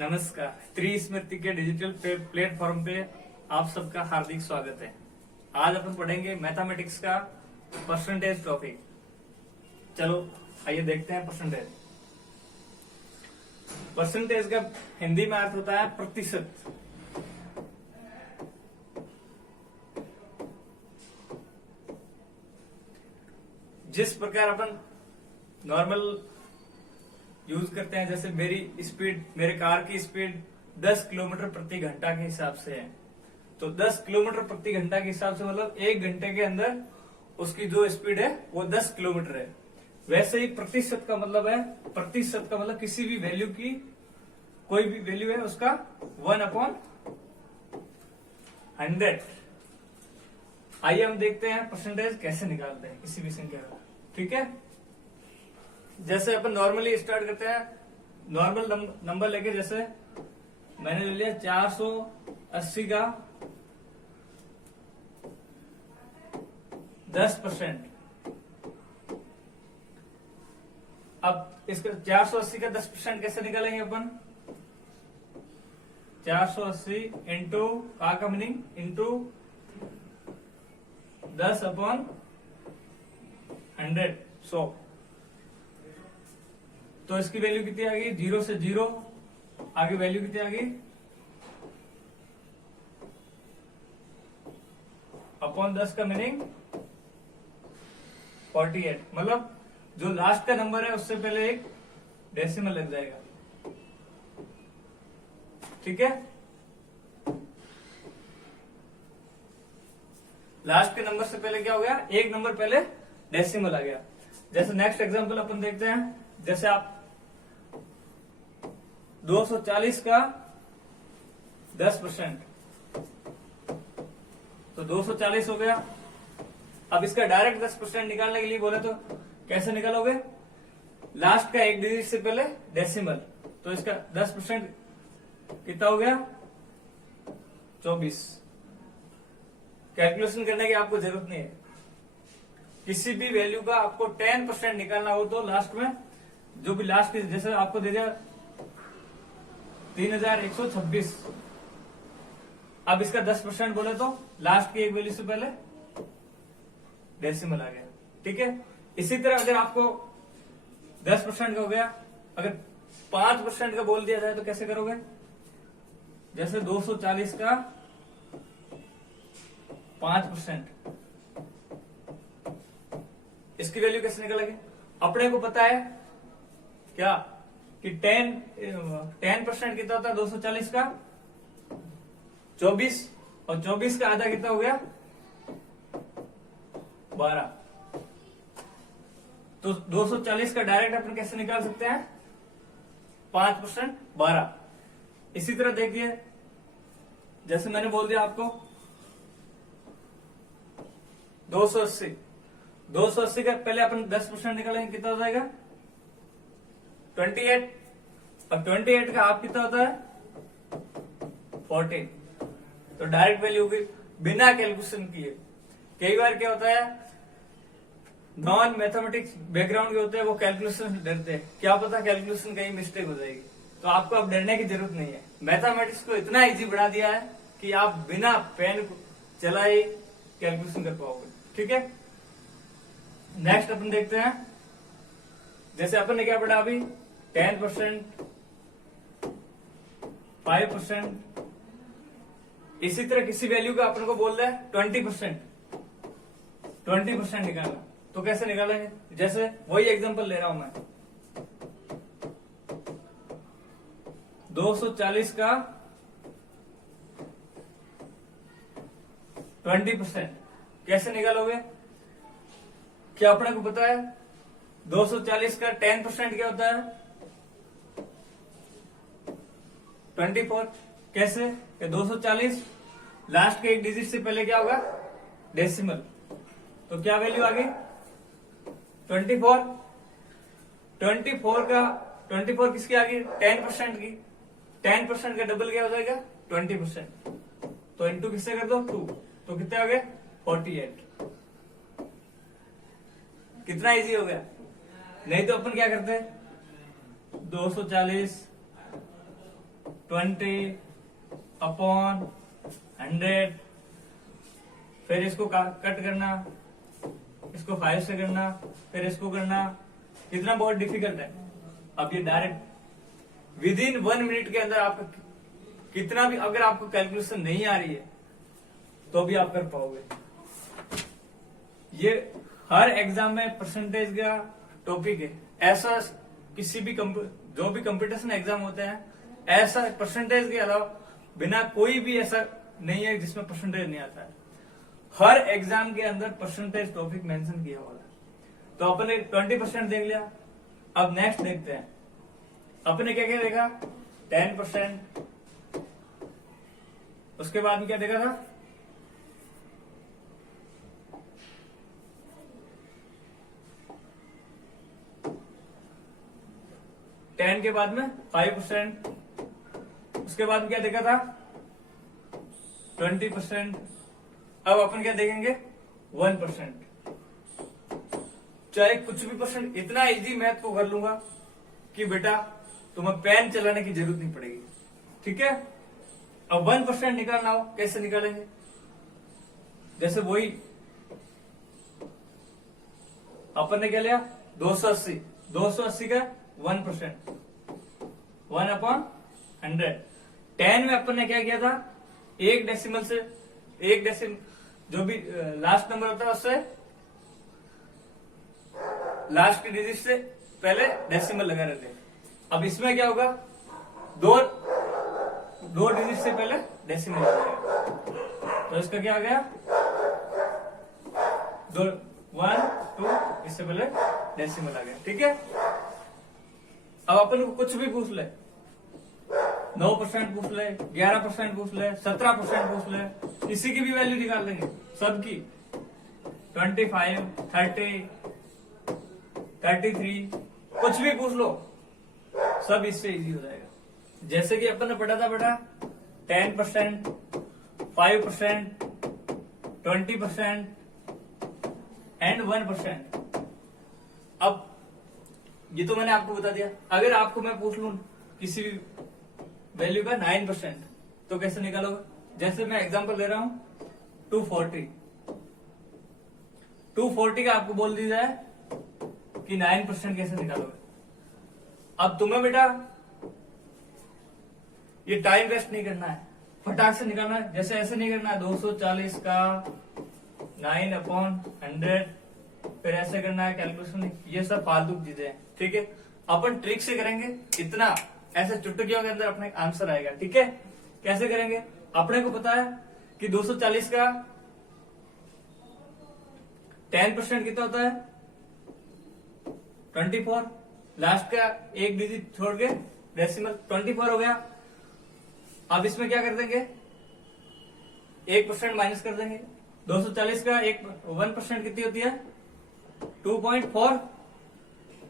नमस्कार। त्रिस्मृति के digital platform पे आप सबका हार्दिक स्वागत है। आज अपन पढ़ेंगे मैथमेटिक्स का परसेंटेज टॉपिक। चलो आइए देखते हैं परसेंटेज। परसेंटेज का हिंदी में अर्थ होता है प्रतिशत। जिस प्रकार अपन नॉर्मल यूज करते हैं, जैसे मेरे कार की स्पीड 10 किलोमीटर प्रति घंटा के हिसाब से है, तो 10 किलोमीटर प्रति घंटा के हिसाब से मतलब 1 घंटे के अंदर उसकी जो स्पीड है वो 10 किलोमीटर है। वैसे ही प्रतिशत का मतलब है, प्रतिशत का मतलब किसी भी वैल्यू की कोई भी वैल्यू है उसका 1/100। आइए हम देखते हैं परसेंटेज कैसे निकालते हैं किसी भी संख्या का। ठीक है, जैसे अपन नॉर्मली स्टार्ट करते हैं, नॉर्मल नंबर लेके, जैसे मैंने ले लिया 480 का 10%। अब इसका 480 का 10% कैसे निकालेंगे अपन? 480 इंटू का मीनिंग इंटू 10/100, 100। तो इसकी वैल्यू कितनी आ गई? 0 से 0 आगे वैल्यू कितनी आ गई? अपॉन 10 का मीनिंग 48। मतलब जो लास्ट का नंबर है उससे पहले एक डेसिमल लग जाएगा। ठीक है, लास्ट के नंबर से पहले क्या हो गया? एक नंबर पहले डेसिमल आ गया। जैसे नेक्स्ट एग्जांपल अपन देखते हैं, जैसे आप 240 का 10%, तो 240 हो गया। अब इसका डायरेक्ट 10% निकालने के लिए बोले तो कैसे निकालोगे? लास्ट का एक डिजिट से पहले डेसिमल, तो इसका 10% कितना हो गया? 24। कैलकुलेशन करने की आपको जरूरत नहीं है। किसी भी वैल्यू का आपको 10% निकालना हो तो लास्ट में जो भी लास्ट की, जैसे आपको दे दिया 3126, अब इसका 10% बोले तो लास्ट की एक वैल्यू से पहले डेसिमल आ गया। ठीक है, इसी तरह अगर आपको 10% का हो गया, अगर 5% का बोल दिया जाए तो कैसे करोगे? जैसे 240 का 5%, इसकी वैल्यू कैसे निकालेंगे? अपने को पता है क्या कि 10% कितना होता है? 240 का 24, और 24 का आधा कितना हो गया? 12। तो 240 का डायरेक्ट अपन कैसे निकाल सकते हैं? 5% 12। इसी तरह देखिए, जैसे मैंने बोल दिया आपको 280 का पहले अपन 10% निकालेंगे, कितना हो जाएगा? 28, और 28 का आप कितना होता है? 14। तो डायरेक्ट वैल्यू होगी बिना कैलकुलेशन किए। कई बार क्या होता है, नॉन मैथमेटिक्स बैकग्राउंड के होते हैं, वो कैलकुलेशन से डरते हैं, क्या पता कैलकुलेशन कहीं मिस्टेक हो जाएगी। तो आपको अब डरने की जरूरत नहीं है। मैथमेटिक्स को इतना इजी बना दिया है कि आप बिना पेन चलाए कैलकुलेशन कर पाओगे। ठीक है, नेक्स्ट अपन देखते हैं, जैसे अपन ने क्या पढ़ा अभी? 10%, 5%। इसी तरह किसी वैल्यू का अपन को बोल रहा है 20% निकालना, तो कैसे निकालेंगे? जैसे वही एग्जांपल ले रहा हूं मैं, 240 का 20% कैसे निकालोगे? क्या अपने को पता है 240 का 10% क्या होता है? 24। कैसे? 240 लास्ट के एक डिजिट से पहले क्या होगा? डेसिमल, तो क्या वैल्यू आ गई? 24। 24 किसकी आ गई? 10% की। 10% का डबल क्या हो जाएगा? 20%। तो इंटू किससे कर दो? 2, तो कितने आ गए? 48। कितना इजी हो गया। नहीं तो अपन क्या करते हैं, 240 20/100, फिर इसको कट करना, इसको 5 से करना, फिर इसको करना, इतना बहुत डिफिकल्ट है। अब ये डायरेक्ट विद इन 1 मिनट के अंदर आपका कितना भी, अगर आपको कैलकुलेशन नहीं आ रही है तो भी आप कर पाओगे। ये हर एग्जाम में परसेंटेज का टॉपिक है। ऐसा किसी भी जो भी कंपटीशन एग्जाम होते हैं, ऐसा परसेंटेज के अलावा बिना कोई भी ऐसा नहीं है जिसमें परसेंटेज नहीं आता है। हर एग्जाम के अंदर परसेंटेज टॉपिक मेंशन किया हुआ है। तो अपने 20% देख लिया। अब नेक्स्ट देखते हैं अपने क्या क्या देखा, 10%, उसके बाद में क्या देखा था, टेन के बाद में 5%, उसके बाद क्या देखा था 20%। अब अपन क्या देखेंगे 1%। चाहे कुछ भी परसेंट, इतना इजी मैथ को कर लूंगा कि बेटा तुम्हें पेन चलाने की जरूरत नहीं पड़ेगी। ठीक है। अब 1% निकालना हो, कैसे निकालेंगे, जैसे वही अपन ने क्या लिया 280 का 1%, 1/100। 10 में अपन ने क्या किया था, एक डेसिमल जो भी लास्ट नंबर होता है उससे, लास्ट के डिजिट से पहले डेसिमल लगा रहते हैं। अब इसमें क्या होगा, दो डिजिट से पहले डेसिमल लगाएगा, तो इसका क्या आ गया 1 2, इससे पहले डेसिमल आ गया। ठीक है। अब अपन को कुछ भी पूछ ले, 9% पूछ ले, 11% पूछ ले, 17% पूछ ले, किसी की भी वैल्यू निकाल देंगे सबकी, 25, 30, 33, कुछ भी पूछ लो, सब इससे इजी हो जाएगा। जैसे कि अपन ने पढ़ा था बेटा 10%, 5%, 20% एंड 1%। अब ये तो मैंने आपको बता दिया। अगर आपको मैं पूछ लूं किसी भी वैल्यू का 9%, तो कैसे निकालोगे, जैसे मैं एग्जांपल ले रहा हूं 240 का आपको बोल दी जाए कि 9% कैसे निकालोगे। अब तुम्हें बेटा ये टाइम वेस्ट नहीं करना है, फटाक से निकालना है। जैसे ऐसे नहीं करना है 240 का 9/100, फिर ऐसे करना है कैलकुलेशन, ये सब फालतू चीजें हैं। ठीक है। अपन ट्रिक से करेंगे, इतना ऐसे चुटकियों के अंदर अपने आंसर आएगा। ठीक है। कैसे करेंगे, अपने को पता है कि 240 का 10% कितना होता है 24, लास्ट का एक डिजिट छोड़ के डेसिमल 24 हो गया। अब इसमें क्या कर देंगे, 1% माइनस कर देंगे। 240 का 1% कितनी होती है 2.4,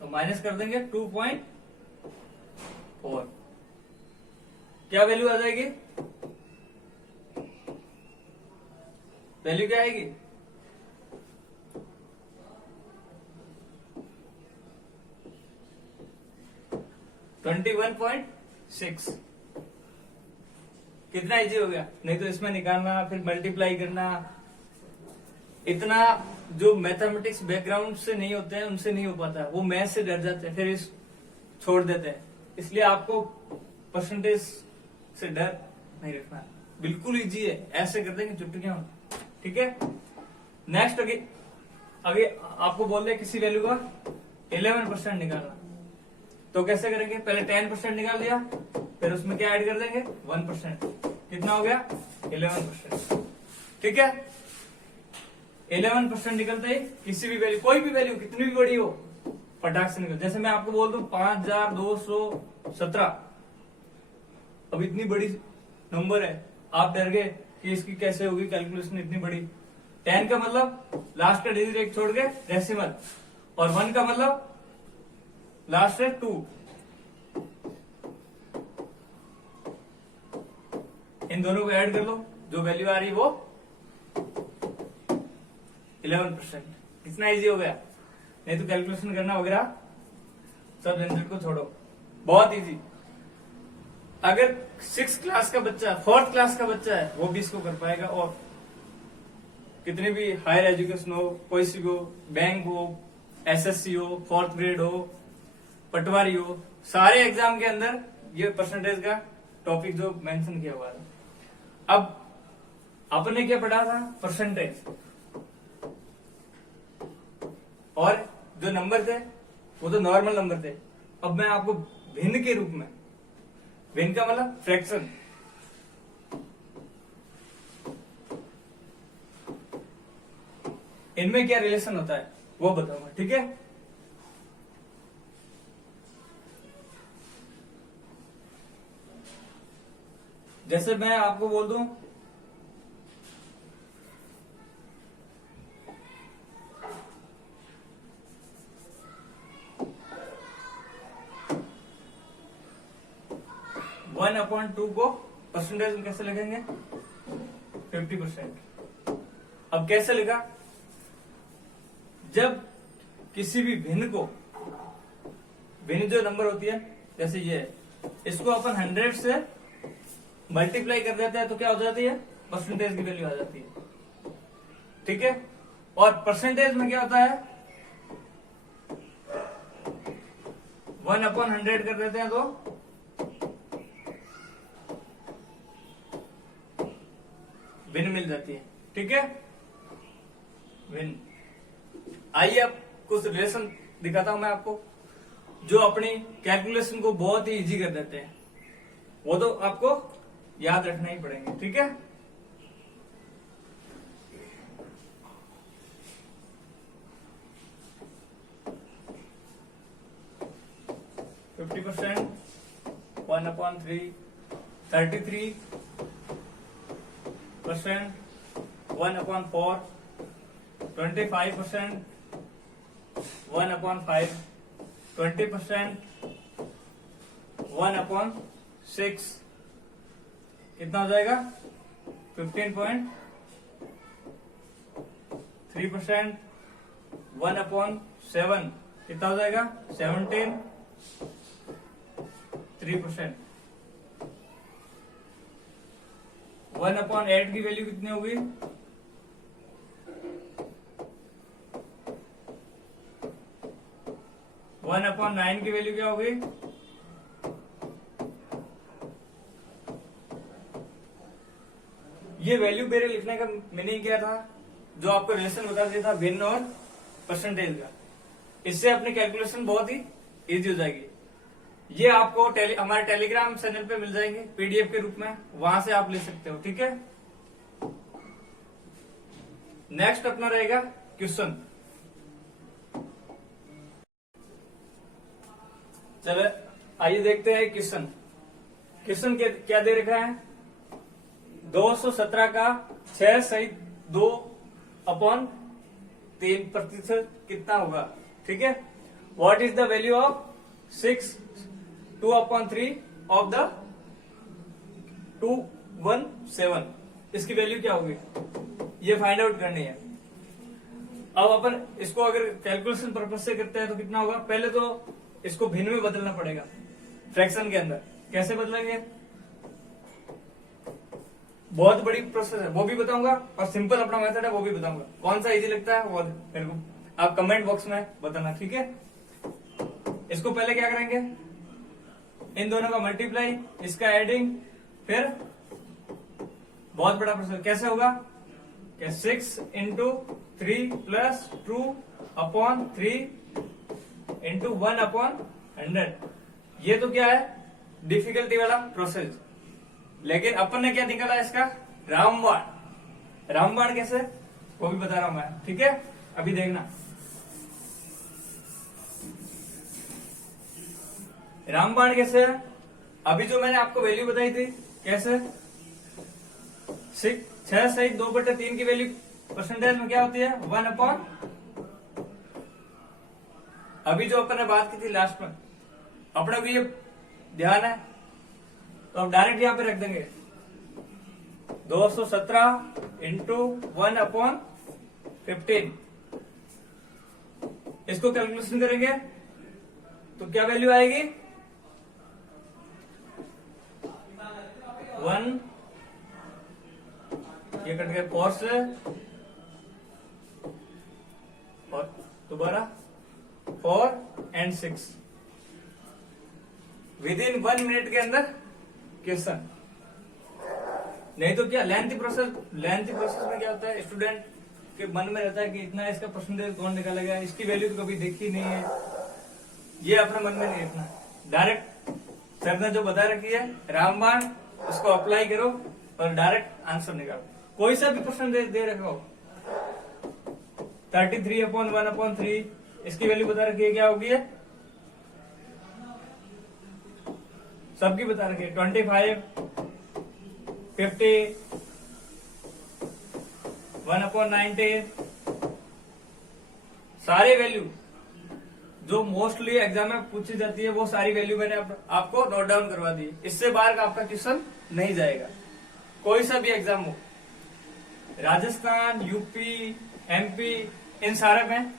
तो माइनस कर देंगे 2.4। क्या वैल्यू आ जाएगी, वैल्यू क्या आएगी 21.6। कितना इजी हो गया। नहीं तो इसमें निकालना, फिर मल्टीप्लाई करना, इतना जो मैथमेटिक्स बैकग्राउंड से नहीं होते हैं उनसे नहीं हो पाता, वो मैथ से डर जाते हैं, फिर इस छोड़ देते हैं। इसलिए आपको परसेंटेज से डर नहीं रखना, बिल्कुल इजी है, ऐसे कर देंगे चुटकियां। ठीक है। नेक्स्ट अगे आपको बोल दे किसी वैल्यू का 11% निकालना, तो कैसे करेंगे, पहले 10% निकाल दिया, फिर उसमें क्या ऐड कर देंगे 1%, कितना हो गया 11%। ठीक है। 11% निकलते ही किसी भी वैल्यू, कोई भी वैल्यू कितनी भी बड़ी हो, फटाक से निकल। जैसे मैं आपको बोल दूं 5217, अब इतनी बड़ी नंबर है, आप डर गए कि इसकी कैसे होगी कैलकुलेशन इतनी बड़ी। 10 का मतलब लास्ट का डिजिट एक छोड़ के डेसिमल, और 1 का मतलब लास्ट है 2। इन दोनों को ऐड कर लो, जो वैल्यू आ रही है वो 11%। कितना इजी हो गया। नहीं तो कैलकुलेशन करना वगैरह सब झंझट को छोड़ो, बहुत इजी। अगर 6 क्लास का बच्चा, 4th क्लास का बच्चा है, वो भी इसको कर पाएगा। और कितने भी हायर एजुकेशन हो, कोई सी भी हो, बैंक हो, एसएससी हो, 4th ग्रेड हो, पटवारी हो, सारे एग्जाम के अंदर ये परसेंटेज का टॉपिक जो मेंशन किया हुआ था। अब आपने क्या पढ़ा था? परसेंटेज। और जो नंबर थे वो तो नॉर्मल नंबर थे। अब मैं आपको भिन्न के रूप में, भिन्न का मतलब फ्रैक्शन, इनमें क्या रिलेशन होता है वो बताऊंगा, ठीक है? जैसे मैं आपको बोल दूं 1/2 को परसेंटेज में कैसे लिखेंगे? 50%। अब कैसे लिखा? जब किसी भी भिन्न को, भिन्न जो नंबर होती है जैसे ये, इसको अपन 100 से मल्टीप्लाई कर देते हैं तो क्या हो जाती है? परसेंटेज की वैल्यू आ जाती है, ठीक है? और परसेंटेज में क्या होता है? 1/100 कर देते हैं तो भिन्न मिल जाती है, ठीक है? भिन्न। आइए अब कुछ रिलेशन दिखाता हूं मैं आपको, जो अपनी कैलकुलेशन को बहुत ही इजी कर देते हैं। वो तो आपको याद रखना ही पड़ेंगे, ठीक है? फिफ्टी परसेंट, 1/3, 33%, 1/4, 25%, 1/5, 20%, 1/6, कितना हो जाएगा? 15.3%, 1/7 कितना हो जाएगा? 17.3%। 1/8 की वैल्यू कितनी होगी? 1/9 की वैल्यू क्या होगी? ये वैल्यू मेरे लिखने का मीनिंग क्या था? जो आपको रिलेशन बता दिया था भिन्न और परसेंटेज का, इससे अपनी कैलकुलेशन बहुत ही इजी हो जाएगी। ये आपको हमारे टेलीग्राम चैनल पे मिल जाएंगे पीडीएफ के रूप में, वहां से आप ले सकते हो, ठीक है? नेक्स्ट अपना रहेगा क्वेश्चन। चलो आइए देखते हैं क्वेश्चन। क्वेश्चन क्या दे रखा है? 217 का 6 सहित 2/3% कितना होगा, ठीक है? What is the value of 2/3 of the 217? इसकी वैल्यू क्या होगी? ये फाइंड आउट करनी है। अब अपन इसको अगर कैलकुलेशन पर्पज से करते हैं तो कितना होगा? पहले तो इसको भिन्न में बदलना पड़ेगा फ्रैक्शन के अंदर। कैसे बदलेंगे? बहुत बड़ी प्रोसेस है, वो भी बताऊंगा, और सिंपल अपना मेथड है वो भी बताऊंगा। कौन सा इजी लगता है वो मेरे को आप कमेंट बॉक्स में बताना, ठीक है? इसको पहले क्या करेंगे? इन दोनों का मल्टीप्लाई, इसका एडिंग, फिर बहुत बड़ा प्रोसेस कैसे होगा? 6 × 3 + 2/3 × 1/100। ये तो क्या है? डिफिकल्टी वाला प्रोसेस। लेकिन अपन ने क्या निकाला इसका? रामबाण। रामबाण कैसे? वो भी बता रहा हूं मैं, ठीक है? अभी देखना। रामबाण कैसे है? अभी जो मैंने आपको वैल्यू बताई थी, कैसे? 6 सहित 2/3 की वैल्यू परसेंटेज में क्या होती है? 1/। अभी जो अपन ने बात की थी लास्ट में, अपने को ये ध्यान है तो हम डायरेक्ट यहां पे रख देंगे 217 × 1/15। इसको कैलकुलेशन करेंगे तो क्या वैल्यू आएगी? 1 ये कट गया 4 से और दोबारा 4 एंड 6 विद इन 1 मिनट के अंदर क्वेश्चन। नहीं तो क्या लेंथी प्रोसेस में क्या होता है, स्टूडेंट के मन में रहता है कि इतना इसका परसेंटेज कौन निकालेगा, इसकी वैल्यू तो कभी देखी नहीं है, ये अपने मन में नहीं रखना। डायरेक्ट सर ने जो बता रखी है रामबाण उसको अप्लाई करो और डायरेक्ट आंसर निकालो। कोई सा भी परसेंटेज दे रखा हो 33/1/3 इसकी वैल्यू बता रखी है, क्या होगी है सबकी बता रखी है 25 50 1/90 सारी वैल्यू जो मोस्टली एग्जाम में पूछी जाती है वो सारी वैल्यू मैंने आपको नोट डाउन करवा दी। इससे बाहर का आपका क्वेश्चन नहीं जाएगा। कोई सा भी एग्जाम हो, राजस्थान, यूपी, एमपी, इन सारे में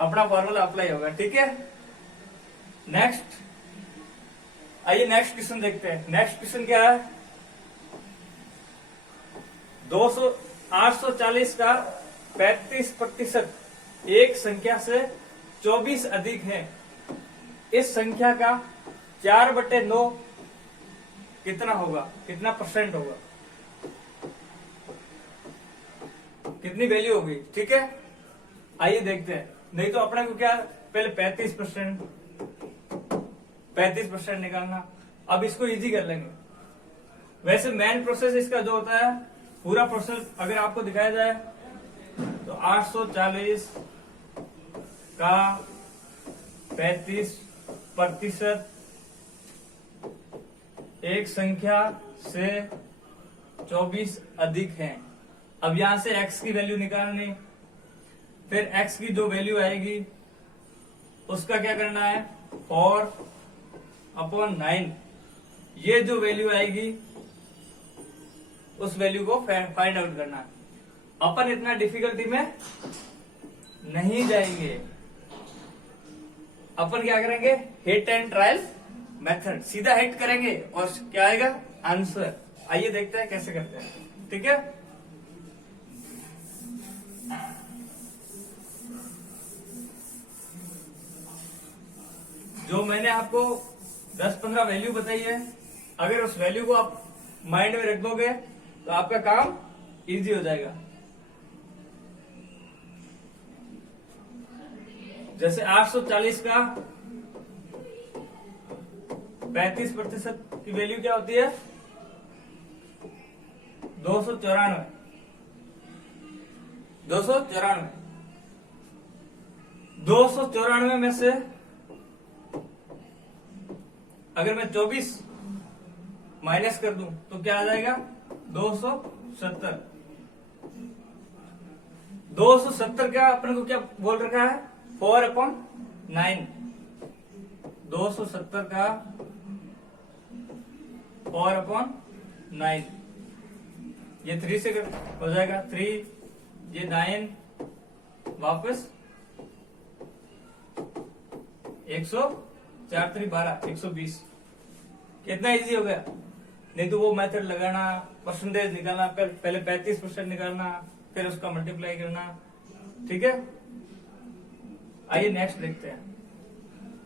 अपना फॉर्मूला अप्लाई होगा। ठीक है, नेक्स्ट आइए नेक्स्ट क्वेश्चन देखते हैं। नेक्स्ट क्वेश्चन क्या है, 840 का 35% एक संख्या से 24 अधिक है। इस संख्या का 4/9 कितना होगा, कितना परसेंट होगा, कितनी वैल्यू होगी। ठीक है, आइए देखते हैं। नहीं तो अपने को क्या पहले 35% निकालना, अब इसको इजी कर लेंगे। वैसे मेन प्रोसेस इसका जो होता है, पूरा प्रोसेस अगर आपको दिखाया जाए तो 840 का 35% एक संख्या से 24 अधिक है। अब यहां से x की वैल्यू निकालनी, फिर x की जो वैल्यू आएगी उसका क्या करना है 4/9 ये जो वैल्यू आएगी उस वैल्यू को फाइंड आउट करना। अपन इतना डिफिकल्टी में नहीं जाएंगे, अपन क्या करेंगे हिट एंड ट्रायल मेथड, सीधा हिट करेंगे और क्या आएगा आंसर। आइए देखते हैं कैसे करते हैं। ठीक है, जो मैंने आपको 10-15 वैल्यू बताई है, अगर उस वैल्यू को आप माइंड में रख दोगे तो आपका काम इजी हो जाएगा। जैसे 840 का 35% की वैल्यू क्या होती है 294। 294 में से अगर मैं 24 माइनस कर दूं तो क्या आ जाएगा 270। 270 का अपने को क्या बोल रखा है 4/9। 270 का 4/9 ये 3 से हो जाएगा 3, ये 9 वापस 120। कितना इजी हो गया। नहीं तो वो मेथड लगाना, परसेंटेज निकालना, पहले 35% निकालना, फिर उसका मल्टीप्लाई करना। ठीक है, आइए नेक्स्ट देखते हैं।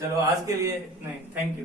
चलो आज के लिए नहीं, थैंक यू।